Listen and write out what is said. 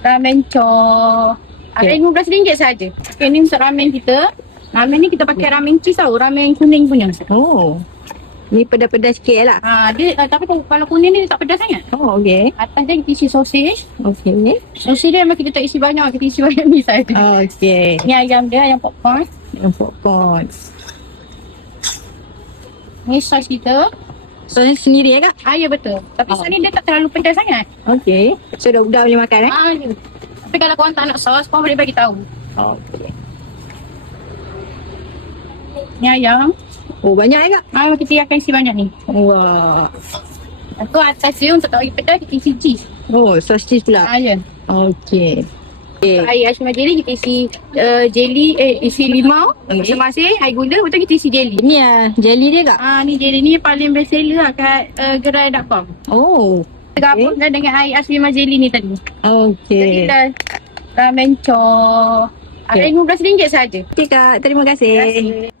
Ramen chor. Harga RM15 saja. Okay, ni untuk ramen kita. Ramen ni kita pakai ramen cheese tau. Ramen kuning punya. Oh. Ni pedas-pedas sikit lah. Dia tapi kalau kuning ni tak pedas sangat. Oh, okey. Atas dia kita isi sosis. Okey. Sosis dia memang kita tak isi banyak. Kita isi banyak ni saja. Okey. Ni ayam dia, ayam popcorn. Yang popcorn. Ni sos kita. So, ni sendiri ya, Kak? Ya betul. Tapi sos ni dia tak terlalu pedas sangat. Okey. So, dah boleh makan Ya. Tapi kalau korang tak nak sos, korang boleh bagi tahu. Okey. Ni ayam. Oh, banyak ya, Kak? Kita akan isi banyak ni. Wah. Lepas tu atas dia untuk tak bagi pedas, kita isi cheese. Oh, sos cheese pula. Ya. Okey. Air aiskrim jelly kita isi jelly, isi limau, masing-masing, air gula, betul kita isi jelly. Ini jelly dia, Kak? Ni jelly ni paling best seller lah kat gerai Dakpam. Oh. Kita gabungkan dengan air aiskrim jelly ni tadi. Okey. Jadi dah ramen chor. Harga RM15 saja. Okey, Kak. Terima kasih. Terima kasih.